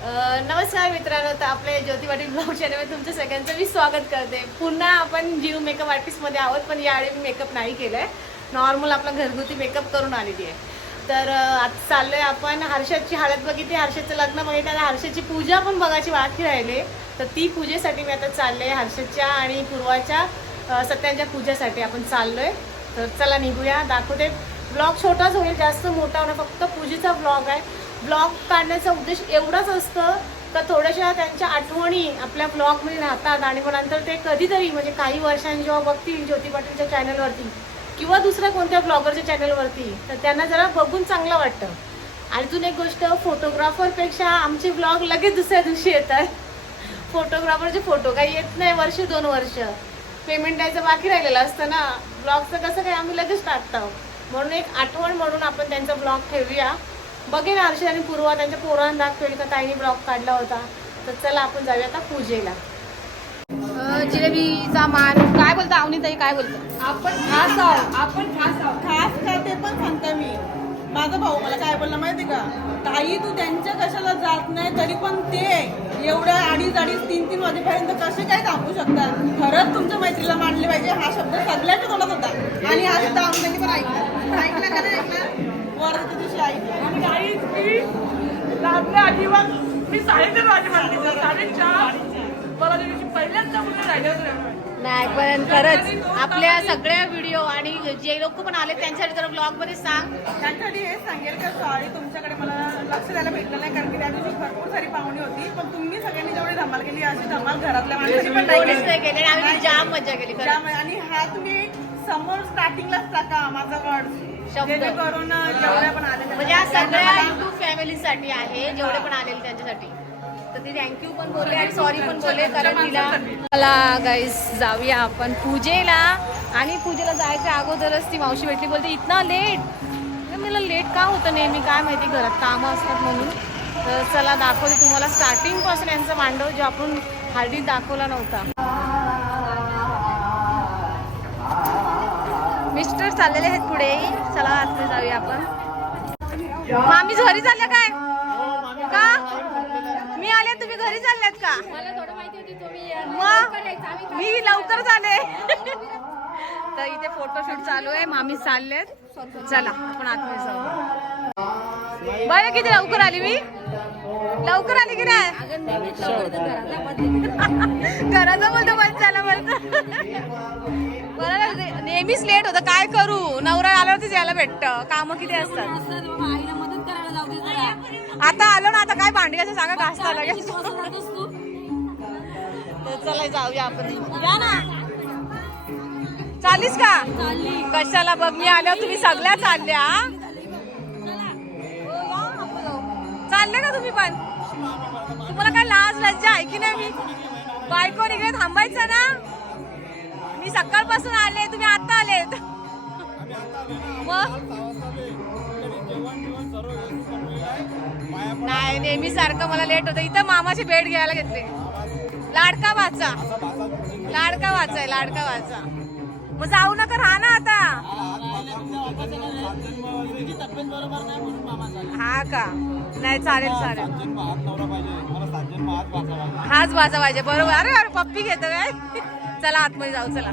नमस्कार मित्रांनो तर आपल्या ज्योतिवाटी ब्लॉग चॅनलमध्ये तुमचं सगळ्यांचं मी स्वागत करते. पुन्हा आपण जीव मेकअप आर्टिस्टमध्ये आहोत पण यावेळी मी मेकअप नाही केलं आहे नॉर्मल आपला घरगुती मेकअप करून आलेली आहे. तर आता चाललो आहे आपण हर्षदची हालत बघितली. हर्षदचं लग्न बघितलं आणि हर्षदची पूजा पण बघायची बाकी राहिले. तर ती पूजेसाठी मी आता चालले हर्षदच्या आणि पूर्वाच्या सत्यांच्या पूजेसाठी आपण चाललो आहे तर चला निघूया दाखवते. ब्लॉग छोटाच होईल जास्त मोठा होणार फक्त पूजेचा ब्लॉग आहे. ब्लॉग काढण्याचा उद्देश एवढाच असतं का थोड्याशा त्यांच्या आठवणी आपल्या ब्लॉगमध्ये राहतात आणि मग नंतर ते कधीतरी म्हणजे काही वर्षांनी जेव्हा बघतील ज्योती पाटीलच्या चॅनलवरती किंवा दुसऱ्या कोणत्या ब्लॉगरच्या चॅनलवरती तर त्यांना जरा बघून चांगलं वाटतं. अजून एक गोष्ट फोटोग्राफरपेक्षा आमचे ब्लॉग लगेच दुसऱ्या दिवशी येतात. फोटोग्राफरचे फोटो काही येत नाही वर्ष दोन वर्ष. पेमेंट द्यायचं बाकी राहिलेलं असतं ना. ब्लॉगचं कसं काही आम्ही लगेच टाकतो. म्हणून एक आठवण म्हणून आपण त्यांचा ब्लॉग ठेवूया. बघेन हर्षद आणि पूर्वा त्यांच्या पोरांना दाखवेल का ताईने ब्लॉग काढला होता. तर चला आपण जाऊया आता पूजेला. जिलेबीचा मान. काय बोलतो अवनी ताई काय बोलतो? आपण खास आहोत. आपण खास आहोत. खास का ते पण सांगते मी. माझा भाऊ मला काय बोलला माहिती का? ताई तू त्यांच्या कशाला जात नाही तरी पण ते एवढ्या अडीच अडीच तीन तीन वाजेपर्यंत कसे काय थांबू शकतात? खरंच तुमच्या मैत्रीला मांडले पाहिजे. हा शब्द सगळ्यांच्या तोंडात होता. आणि आज दामदानी पण ऐकला. ऐकला का नाही ऐकला? वरच्या दिवशी मी लागल्या अजिबात. मी साडेचार वाजे मारली साडेचार मला त्या दिवशी पहिल्यांदा मुलं राहिले होते नाही पण खरंच आपल्या सगळ्या व्हिडिओ आणि जे लोक पण आले त्यांच्यासाठी तर ब्लॉगमध्ये सांग. त्यांच्यासाठी हे सांगेल का सॉरी तुमच्याकडे मला लक्ष द्यायला भेटलं नाही कारण की त्या दिवशी भरपूर सारी पाहुणी होती. पण तुम्ही सगळ्यांनी जेवढी धमाल केली अशी धमाल घरातल्या माणसाची पण नाही केली. आणि आम्ही जाम मजा केली आणि हा तुम्ही समोर स्टार्टिंगलाच टाका माझा वर्ड शब्द. जेणेकरून जेवढ्या पण आले म्हणजे या सगळ्या युट्यूब फॅमिलीसाठी आहे जेवढे पण आलेले त्यांच्यासाठी. तर ती थँक्यू पण बोलले आणि सॉरी पण बोलले कारण तिला मला गाईस जाऊया आपण पूजेला. आणि पूजेला जायच्या अगोदरच ती मावशी भेटली बोलते इतना लेट मला लेट का होतं नेहमी? काय माहिती घरात कामं असतात म्हणून. तर चला दाखवते तुम्हाला. स्टार्टिंगपासून यांचा मांडव जो आपण हळदीत दाखवला नव्हता. चाललेले आहेत पुढे. चला आतमध्ये जाऊया आपण. मामी घरी चालल्या काय? का? मी आले तुम्ही घरी चालल्यात का? मग? मी लवकर आले तर इथे फोटोशूट चालू आहे. मामी चाललेत. चला आपण आतमध्ये जाऊ. बरं किती लवकर आली मी? लवकर आली की नाही? घराचं बोलतो बस झाला नेहमीच लेट होतं. काय करू? नवरा आल्यावरतीच यायला भेटतं. कामं किती असतात? आता आलो ना आता काय भांडी असं सांगा घासता लगेच चला जाऊया आपण. या ना. चालीस का? कशाला बघ मी आल्यावर तुम्ही सगळ्या चालल्या चालले का तुम्ही पण? तुम्हाला काय लाज लज्जा आहे की नाही मी? बायको इकडे थांबायचं ना? मी सकाळपासून आले तुम्ही आता आलेत मग? नाही नेहमी सारखं मला लेट होतं. इथं मामाची भेट घ्यायला घेतले. लाडका वाचा. लाडका वाचा आहे लाडका वाचा. मग जाऊ नका राहा ना आता. हा का? नाही चालेल चालेल. हाच वाचा पाहिजे. बरोबर. अरे अरे पप्पी घेतो काय? चला आतमध्ये जाऊ चला.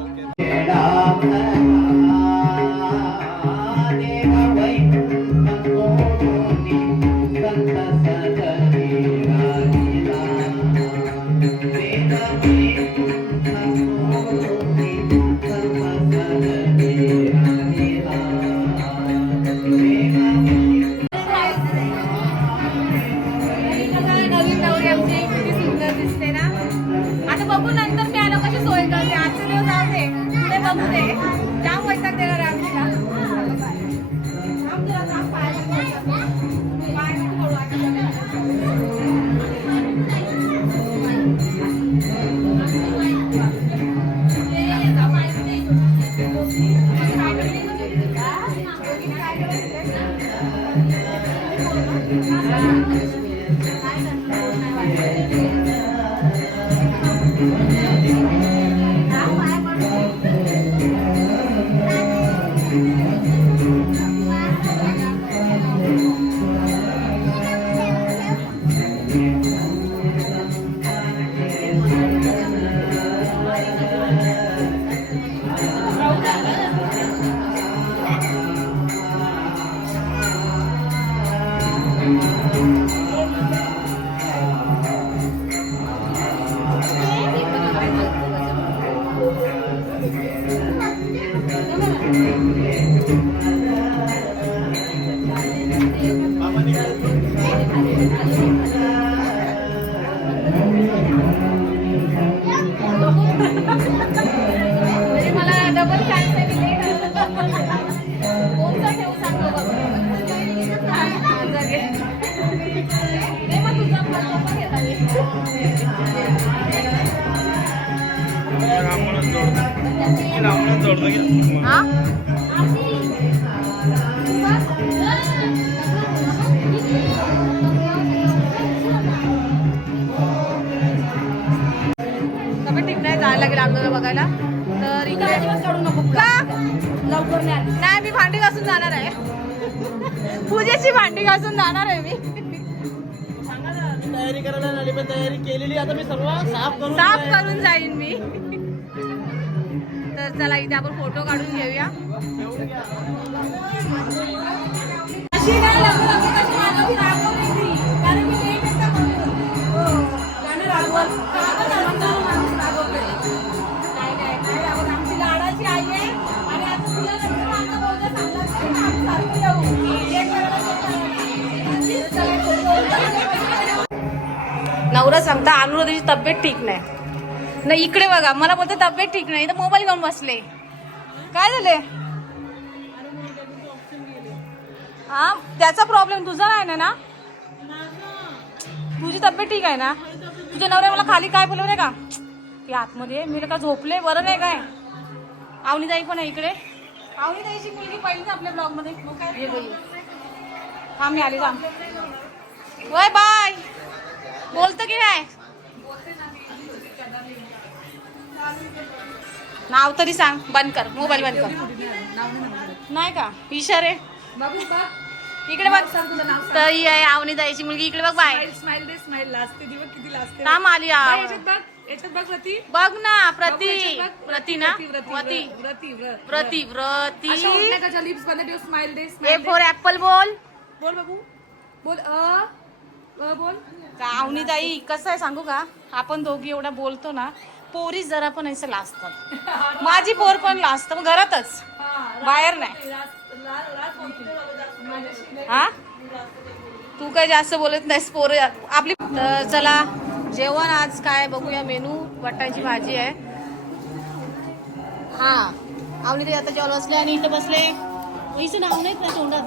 Thank म्हणजे मला डबल चान्स आहे की आपल्याला बघायला. तर इकडे का? नाही मी भांडी घासून जाणार आहे. पूजेची भांडी घासून जाणार आहे मी. तयारी करायला झाली पण तयारी केलेली आता मी सर्व साफ करून साफ करून जाईन मी. तर चला इथे आपण फोटो काढून घेऊया. कारण मी नवरा सांगता अनुराधाची तब्येत ठीक नाही. नाही इकडे बघा मला बोलते तब्येत ठीक नाही तर मोबाईल घेऊन बसले. काय झाले हा त्याचा प्रॉब्लेम तुझा नाही ना ना? तुझी तब्येत ठीक आहे ना? तुझ्या नवऱ्या मला खाली काय बोलव नाही का? की आतमध्ये मी का झोपले बरं नाही काय? आवनीताई पण आहे इकडे. आवनीताईची मुलगी पहिली आपल्या ब्लॉगमध्ये मग काय? थांब मी आली का वय बाय! बोलतो की काय? नाव तरी सांग. बंद कर. मोबाईल बंद कर. नाही का? इशारे. इकडे बघ. तई आहे आवनी ताईची मुलगी. इकडे बघ बाय स्माइल स्माइल दे स्माइल लाजते दिवस किती लाजते थांब आली बघ प्रती ना? प्रती. प्रती ना प्रती व्रती. उठण्याच्या लिप्स बंद ठेव स्माइल दे स्माइल. फॉर ऍपल बोल. बोल बाबू. बोल अ बोल. का अवनीताई कसं आहे सांगू का? आपण दोघी एवढा बोलतो ना पोरी जरा पण असं लाजतात. माझी पोर पण लाजतं मग घरातच. बाहेर नाही. हा? तू काय जास्त बोलत नाहीस पोर आपली तर चला जेवण आज काय बघूया मेनू वट्टाची भाजी आहे. हा. आवनी ते आता जेवण बसले आणि इथे बसले. हिचं नाव नाही तोंडात?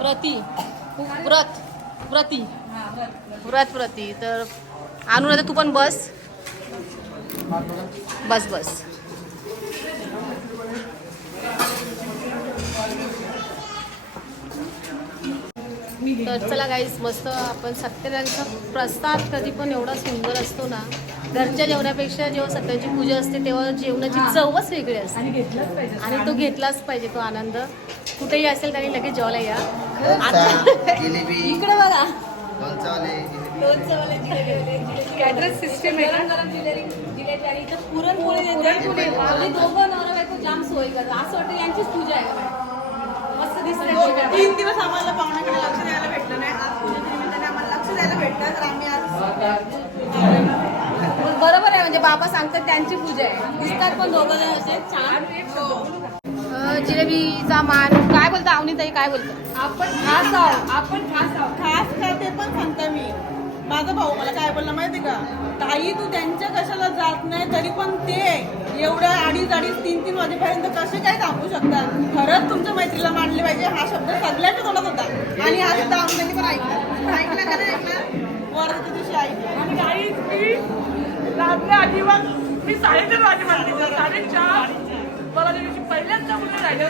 व्रती व्रत व्रती व्रती तर आणून आता तू पण बस. बस बस. तर चला गाईस मस्त आपण सत्यनारायणचा प्रसाद कधी पण एवढा सुंदर असतो ना. घरच्या जेवणापेक्षा जेव्हा सत्याची पूजा असते तेव्हा जेवणाची चवच वेगळी असते. आणि घेतलंच पाहिजे. आणि तो घेतलाच पाहिजे तो आनंद. कुठेही असेल त्यांनी लगेच जेवायला या. इकडे बघा. कॅटरस सिस्टम आहे गरम गरम जिलेबी जिलेबी आणि इथं पुरणपोळी देते आणि दोघं नवरा बायको जाम सोय करतात. असं वाटतं यांचीच पूजा आहे? मस्त दिसते तीन दिवस आम्हाला पाहुण्याकडे लक्ष द्यायला भेटलं नाही. आज पूजेच्या निमित्ताने आम्हाला लक्ष द्यायला भेटलं तर आम्ही आज बरोबर आहे म्हणजे बाबा सांगतात त्यांची पूजा आहे. दिसतात पण दोघं जण असे. छान. जिलेबीचा मान. काय बोलता? अवनी ताई काय बोलता? आपण खास आहोत. आपण खास आहोत. खास का ते पण सांगते मी. माझा भाऊ मला काय बोलला माहिती का? ताई तू त्यांच्या कशाला जात नाही? तरी पण ते एवढ्या अडीच अडीच तीन तीन वाजेपर्यंत कसे काय थांबू शकतात? खरंच तुमच्या मैत्रीला मानले पाहिजे. हा शब्द सगळ्यांच्या तोंडात होता. आणि आज दामदानी पण ऐकला. ऐकला का नाही ऐकला? वरच्या दिवशी ऐकला. आणि काही मी रात्री अजिबात मी साडेतीन वाजे साडेचार मला पहिल्यांदा राहिले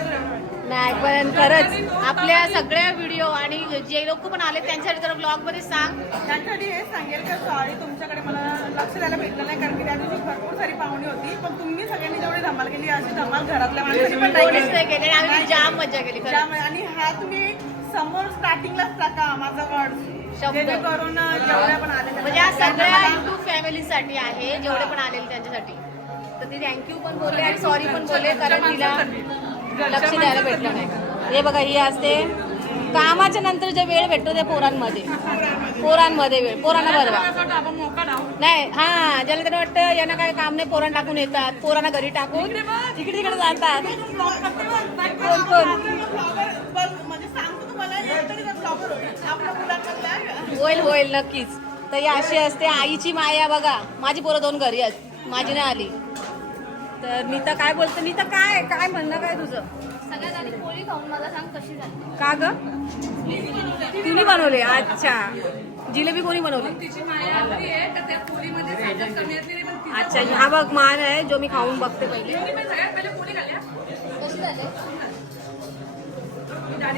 नाही पण खरंच आपल्या सगळ्या व्हिडिओ आणि जे लोक पण आले त्यांच्यासाठी तर ब्लॉगमध्ये सांग. त्यासाठी हे सांगेल का? सॉरी तुमच्याकडे मला लक्ष द्यायला भेटलं नाही कारण की त्या दिवशी भरपूर सारी पाहुणी होती पण तुम्ही सगळ्यांनी जेवढी धमाल केली अशी धमाल घरातल्या माणसाने पण नाही केली. आणि आम्ही जाम मजा केली आणि हा तुम्ही समोर स्टार्टिंगलाच टाका माझा वर्ड शब्द. जेणेकरून जेवढ्या पण आले म्हणजे सगळ्या युट्यूब फॅमिलीसाठी आहे जेवढे पण आलेले त्यांच्यासाठी. तर ती थँक्यू पण बोलले आणि सॉरी पण बोलले कारण तिला लक्ष द्यायला भेटलं नाही. हे बघा ही असते. कामाच्या नंतर जे वेळ भेटतो ते पोरांमध्ये. पोरांमध्ये वेळ. पोरांना बरोबर नाही हा ज्याला त्यांना वाटतं यांना काय काम नाही पोरांना टाकून येतात. पोरांना घरी टाकून तिकडे तिकडे जातात. कोण कोण? म्हणजे होईल होईल नक्कीच. तर ही अशी असते. आईची माया बघा. माझी पोरं दोन घरी आहेत. माझी नाही आली. तर नीता काय बोलते? नीता काय काय म्हणणं काय तुझं? सगळ्यात आधी पोळी खाऊन मला सांग कशी झाली. का ग? तिने बनवले अच्छा. जिलेबी कोणी बनवली? तर ती अच्छा हा बघ मान आहे जो मी खाऊन बघते पहिले. मी कशी झाली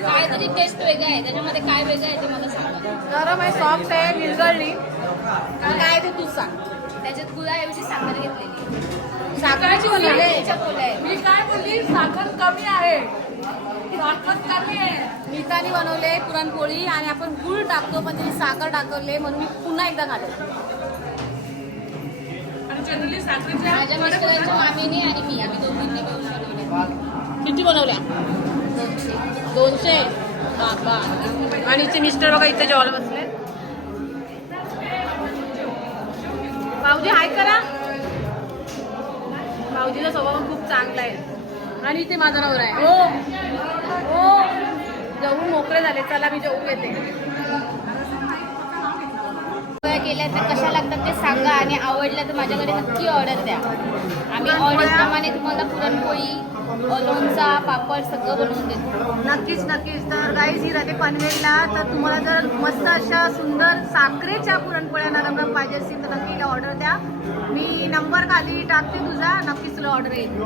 काहीतरी टेस्ट वेगळं आहे त्याच्यामध्ये काय वेगळं आहे ते मला सांगा. नरम आहे सॉफ्ट आहे विरघळली काय ते तूच सांग. त्याच्यात गुळाऐवजी साखर घेतलेली. साखरेची मी काय बोलली? साखर कमी आहे. साखर कमी आहे. नीताने बनवले पुरणपोळी आणि आपण गुळ टाकतो पण तिने साखर टाकवले म्हणून मी पुन्हा एकदा आणि जनरली साखरेच्या माझ्या मिस्टरांच्या मामीने आणि मी आम्ही दोघींनी मिळून बनवले किती बनवल्या? दोनशे. बाबा. आणि इथे मिस्टर बघा इथे जेवायला बसले. भाऊजी हाय करा. भाऊजीचा स्वभाव खूप चांगला आहे. आणि इथे माझा नवरा आहे. हो. हो. जेवून मोकळे झाले चला मी जेवू येते केल्या तर कशा लागतात ते सांगा आणि आवडल्या तर माझ्याकडे नक्की ऑर्डर द्या. आम्ही ऑर्डरप्रमाणे तुम्हाला पुरणपोळी लोणचा पापड सगळं बनवून देतो. नक्कीच नक्कीच. तर गाईज ही राहते पनवेलला. तर तुम्हाला जर मस्त अशा सुंदर साखरेच्या पुरणपोळ्या नरम पाहिजे असतील तर नक्की ऑर्डर द्या. मी नंबर खाली टाकते तुझा. नक्कीच तुला ऑर्डर येईल.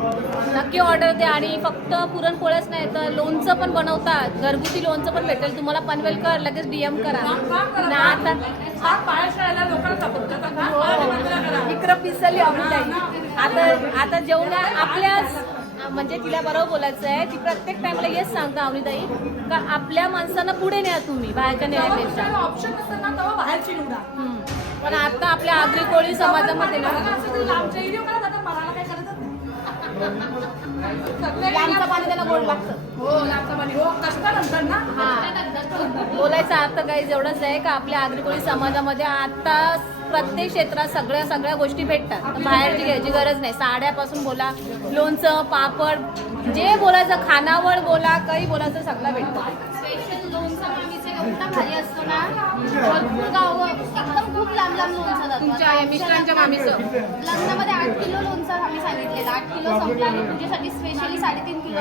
नक्की ऑर्डर द्या. आणि फक्त पुरणपोळ्याच नाही तर लोणचं पण बनवतात. घरगुती लोणचं पण भेटेल. तुम्हाला पनवेलकर लगेच डीएम करा. ना आता करा. इकडं पिसली आवडली आता आता जेवण आपल्याच म्हणजे तिला बरोबर बोलायचं आहे. ती प्रत्येक टाइमला येस सांगतो आवनीताई. का आपल्या माणसांना पुढे न्या तुम्ही बाहेरच्या नेण्यापेक्षा. ऑप्शन असतं ना तेव्हा बाहेरची निवडा. पण आता आपल्या आगरी कोळी समाजामध्ये ना आमच्या एरिया करा आता मला काय करायचं सगळे लांबचं पाणी त्याला गोड लागतं. हो लांबचा पाणी. हो कष्टानंतर ना हा. बोलायचा अर्थ काही एवढंच आहे का आपल्या आगरी कोळी समाजामध्ये आता प्रत्येक क्षेत्रात सगळ्या सगळ्या गोष्टी भेटतात. तर बाहेरची घ्यायची गरज नाही. साड्यापासून बोला लोणचं पापड जे बोलायचं खानावळ बोला काही बोलायचं सगळं भेटतं. स्पेशल लोणचा मामीचे एवढा भारी असतो ना. भरपूर गाव एकदम खूप लांब लांब लोणचा जातो तुमच्या आता या मिस्टरांच्या मामीचं? लग्नामध्ये आठ किलो लोणचा आम्ही सांगितलेला. आठ किलो संपला आणि तुझ्यासाठी स्पेशली साडेतीन किलो.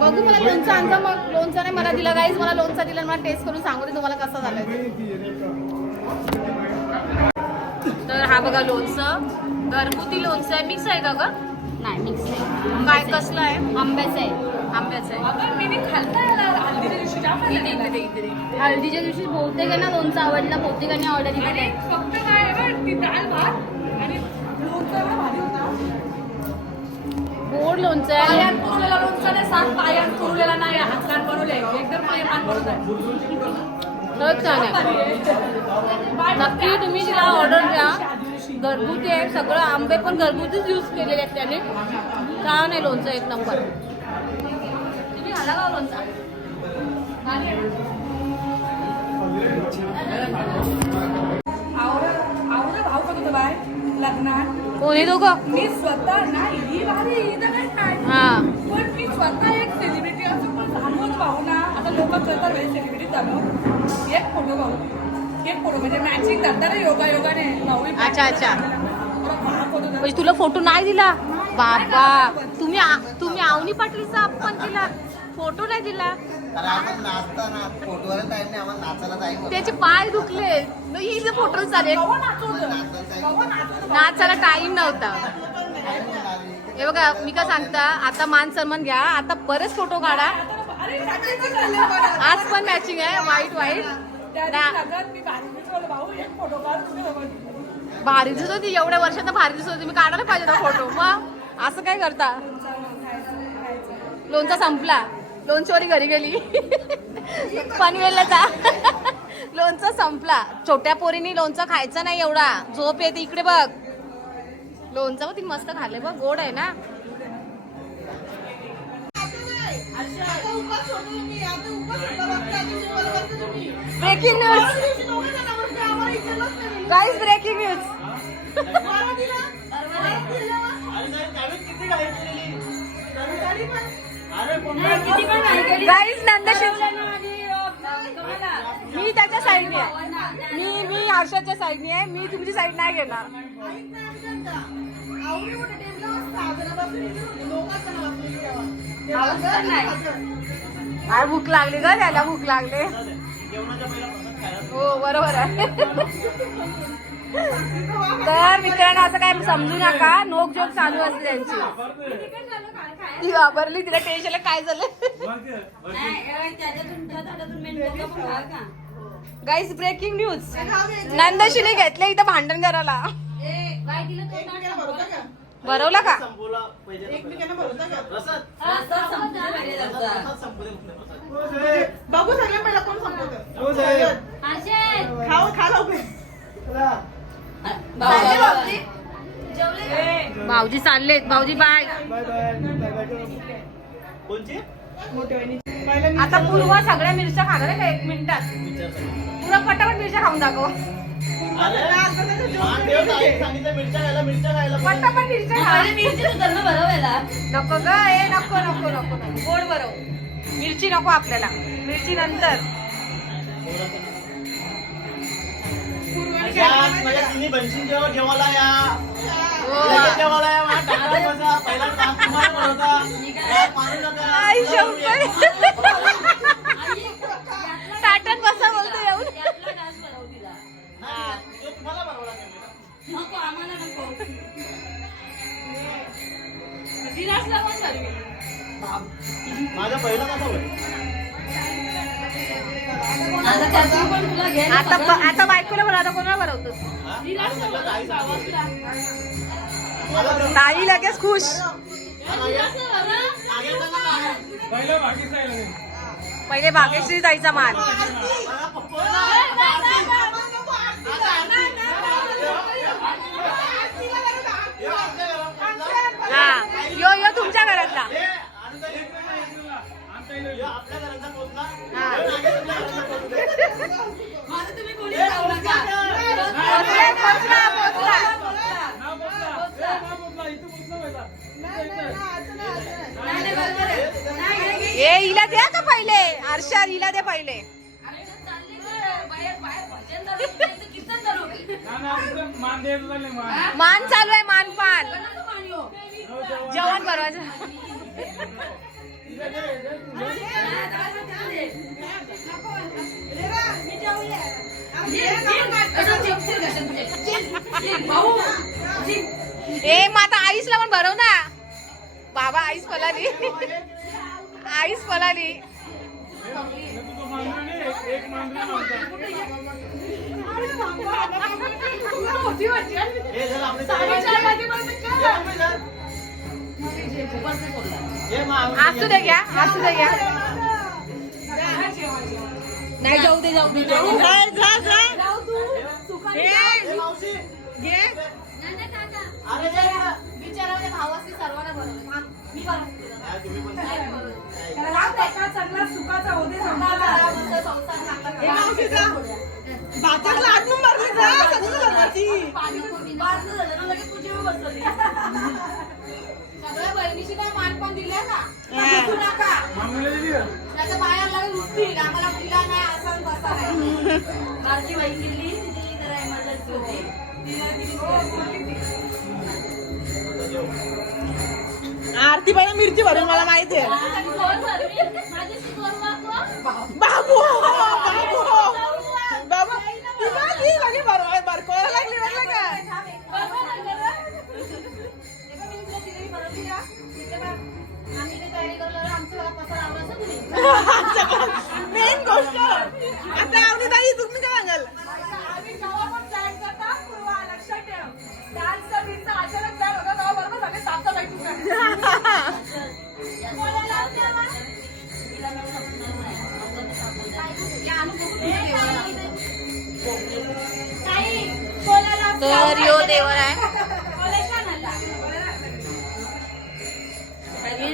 बघू मला लोणचं मग लोणचं नाही मला दिला. गाईज मला लोणचं दिलं आणि मला टेस्ट करून सांगू दे तुम्हाला कसं झालं ते. तर हा बघा लोणचं. घरगुती लोणचं आहे. मिक्स आहे का ग? नाही मिक्स आहे काय कसलं आहे? आंब्याचं आहे. आंब्याचं आहे. हळदीच्या दिवशी बहुतेकांना लोणचं आवडलं. बहुतेकांनी ऑर्डर दिली फक्त काय आहे बघ, ती डाळ भात आणि लोणचं एवढं भारी होता. गोड लोणचं आहे. लोणचं नाही सात पायात पुरलेला नाही हातलात बनवले एकदम खरंच छान आहे नक्की तुम्ही तिला ऑर्डर द्या. घरगुती आहे सगळं आंबे पण घरगुतीच यूज केलेले आहेत त्याने. छान आहे लोणचं? एक नंबर तुम्ही झाला का लोणचा. आवडं आवडं भाऊ का तुझं बाय लग्नात? कोणी दोघं? मी स्वतः नाही ही भारी इथं काय काय हा. पण मी स्वतः एक सेलिब्रिटी असून पण सांगूच भाऊ ना आता लोक करतात वेळ सेलिब्रिटी चालू एक फोटो भाऊ एक फोटो म्हणजे मॅचिंग करतात ना योगा योगाने अच्छा, अच्छा. फोटो म्हणजे तुला फोटो नाही दिला? बाबा तुम्ही आ- तुम्ही आवनी पाटीलचा अपमान केला. फोटो नाही दिला. आपण नाचताना फोटोवर टाइम नाही आम्हाला नाचायला टाइम होता. त्याचे पाय दुखले. फोटो चालेल. नाचायला टाइम नव्हता. हे बघा मी का सांगता? आता मान सन्मान घ्या. आता बरेच फोटो काढा. आज पण मॅचिंग आहे वाईट वाईट भारी दिसत होती एवढ्या वर्षात भारी दिसत होती. मी काढायला पाहिजे ना फोटो मग असं काय करता? लोणचा संपला. लोणचीवाली घरी गेली. पनवेलला जा लोणचं संपला. छोट्या पोरीनी लोणचं खायचं नाही एवढा. झोप येते इकडे बघ. लोणचं बघ ती मस्त खाल्ले बघ गोड आहे ना. Breaking news. Guys breaking news किती. गाईज नंदशी मी त्याच्या साईडने आहे. मी मी हर्षाच्या साईडने आहे. मी तुमची साईड नाही घेणार. भूक लागली ग? त्याला भूक लागले. हो बरोबर आहे. तर मित्रांनो असं काय समजू नका. नोकझोक चालू असते त्यांची. ती घाबरली तिला टेन्शन काय झालं? Guys breaking news. नंदशीने घेतले इथं भांडण करायला. ए, बाई तिला तो एकमेकांना भरवता का? भरवलं का. बघू सगळे पहिला कोण संपवतं. हो खाऊ खा भाऊजी चाललेत. भाऊजी बाय आता पूर्व सगळ्या मिरच्या खाणार आहे का? एक मिनिटात. पुरा पटापट मिरच्या खाऊन दाखव. पटापट मिरच्या खा. नको ग ए नको नको नको नको. गोड बरव मिरची नको आपल्याला. मिरची नंतर. जेवायला या. ताटात बसा बोलतो येऊन आता आता बायकोला बोला आता कोणाला भरवतोस ताई लगेच खुश? पहिले भाग्यश्री जायचा मान. हे यो यो तुमच्या घरातला पोचला. पोचला. पोचले, ए हिला द्या का पहिले? हर्षा हिला दे पहिले? मान चालू आहे मान पान? जेवण बनवायचं. भाऊ. ए मग आता आईसला पण भरव ना बाबा आईस पलाली. आईस पलाली. असू दे घ्या असू दे घ्या. नाही जाऊ दे जाऊ दे. जाऊ जा घे. अरे ना. भावाशी सर्वांना मी पण चांगला सुखाचा होते आत जा. सगळी. पाणी झालं ना, लगेच तुझी बसवली. सगळ्या बहिणीशी काय दिलंय का? हा. बसू नका? त्याच्या बाहेर लागेल आम्हाला दिला नाही असा बहीण गेली, तिची जरा आरती पहिला मिरची भरून मला माहिती आहे. माझ्यासाठी दोन भरवी, माझ्याशी दोन वाकवा. बाबू बाबू बाबा ती लागली म्हटलं का बघा ना तर यो देवर आहे.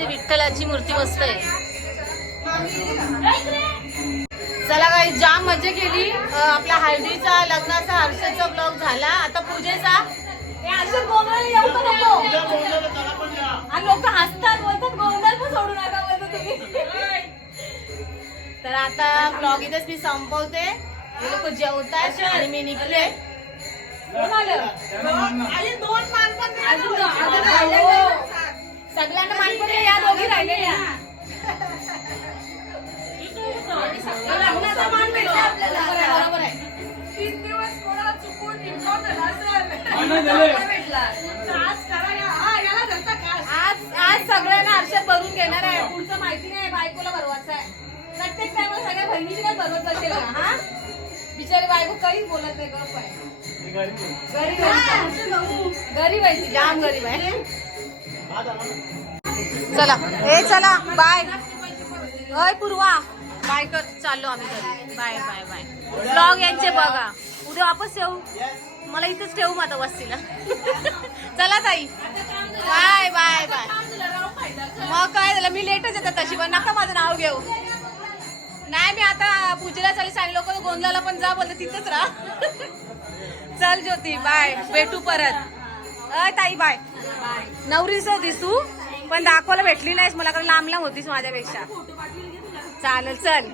विठ्ठलाची मूर्ती मस्त आहे. चला काही जाम मजा केली. अं, आपल्या हळदीचा लग्नाचा हर्षदचा ब्लॉग झाला. आता पूजेचा. हे लोक हसतात बोलतात गोंधळ पण सोडू नका बोलतो तुम्ही. तर आता ब्लॉग इथेच मी संपवते. हे लोक जेवतात आणि मी? आणि दोन माणसं अजून अजून राहिलेलं. सगळ्यांना मानपणे या दोघी राहिलेल्या लग्नाचा मान भेटला आपल्याला. बरोबर आहे, बरोबर आहे. तीन दिवस कोणाला चुकून इन्फॉर्म झाला आनंद झाले. असेल भेटला? आज करा या. हा, याला धरता का? आज आज सगळ्यांना हर्षद भरून घेणार आहे. पुढचं माहिती नाही बायकोला भरवायचं आहे. प्रत्येक टायमाला सगळ्या बहिणीची काय भरवत असेल का हा? बिचारी बायको काहीच बोलत नाही गप आहे. गरीब आहे जाम गरीब आहे. चला. ए चला. बाय. अय पूर्वा. बाय कर. चाललो आम्ही घरी. Bye bye bye. ब्लॉग यांचे बघा. उद्या वापस येऊ? मला इथेच ठेवू माझा वस्तीला. चला ताई. Bye bye bye. मग काय झालं? मी लेटच येतात तशी पण नका माझं नाव घेऊ. नाही मी आता पूजेला चालेल. सांगितलं लोक गोंधळाला पण जा बोलतो तिथंच राहा. चल ज्योती बाय. भेटू परत. अ ताई बाय. नवरीच होतीस तू पण दाखवायला भेटली नाहीस. मला कारण लांब लांब होतीस माझ्यापेक्षा. चालेल चल.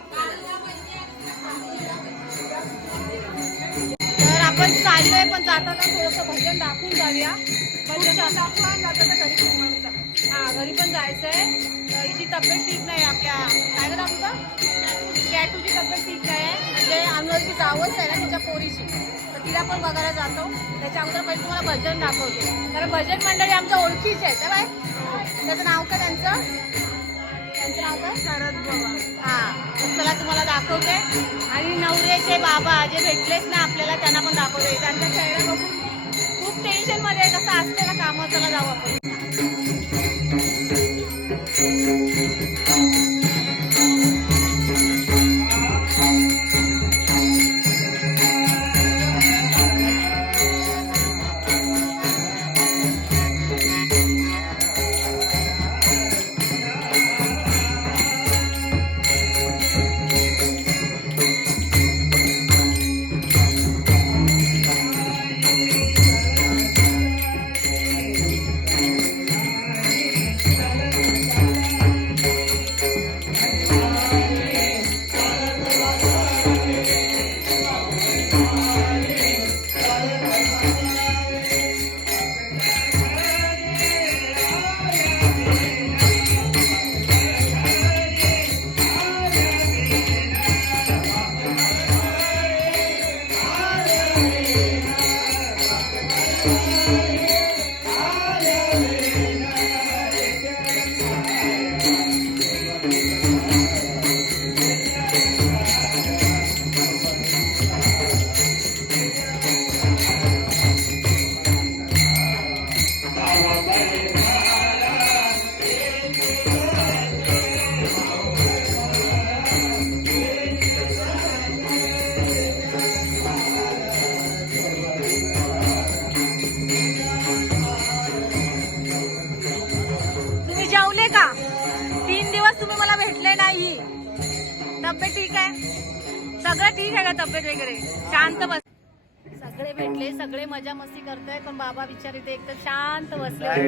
तर आपण चाललोय पण जाताना थोडस भजन दाखवून जाऊया. भजन दाखवा जाताना घरी पण हा घरी पण जायचंय. तर हिची तब्येत ठीक नाही आपल्या. काय ना आपलं कॅटूची तब्येत ठीक म्हणजे नाही आहे म्हणजे अनुराची जावंच आहे ना तिच्या पोरीची. तर तिला पण बघायला जातो. त्याच्या अगोदर पहिले तुम्हाला भजन दाखवते. कारण भजन मंडळी आमच्या ओळखीचे आहेत ना बाय त्याचं नाव काय त्यांचं? त्यांचं नाव काय? शरद बाबा हा. चला तुम्हाला दाखवते. आणि नवऱ्याचे बाबा जे भेटलेच ना आपल्याला त्यांना पण दाखवते. त्यांचा चेहरा बघून खूप टेन्शनमध्ये आहे. कसं असते ना कामं चला जाऊ आपण.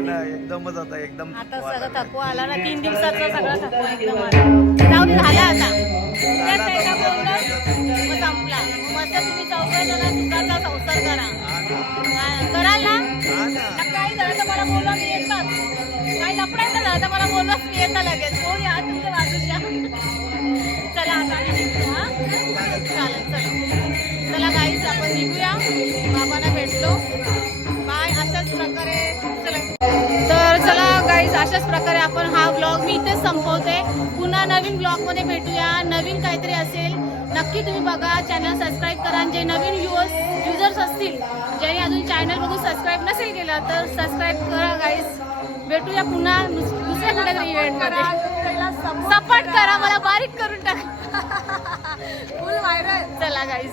नाही एकदमच आता एकदम आता सगळं थकवा आला ना तीन दिवसाचा सगळा थकवा एकदम आला. जाऊन झाला आता. बोललं मग संपला. मग मस्त तुम्ही चौघ जण सुखाचा संसार करा. हा, कराल ना? हा. आता काही झालं तर मला बोलवा मी येतात काही लपडायचं झालं तर मला मी येतं लगेच. कोण या तुमच्या बाजूच्या. चला आता आम्ही निघतो हा. चालेल चला. चला काहीच आपण निघूया. बाबांना भेटलो. प्रकारे तर चला गाईज अशाच प्रकारे आपण हा ब्लॉग मी इथेच संपवते. पुन्हा नवीन ब्लॉगमध्ये भेटूया. नवीन काहीतरी असेल नक्की तुम्ही बघा. चॅनल सबस्क्राईब करा. जे नवीन युअर्स युजर्स असतील ज्यांनी अजून चॅनल बघून सबस्क्राईब नसेल केलं तर सबस्क्राईब करा गाईज भेटूया पुन्हा दुस- दुसऱ्या इव्हेंटमध्ये सपाट करा. मला बारीक करून टाका. फुल व्हायरल चला गाईज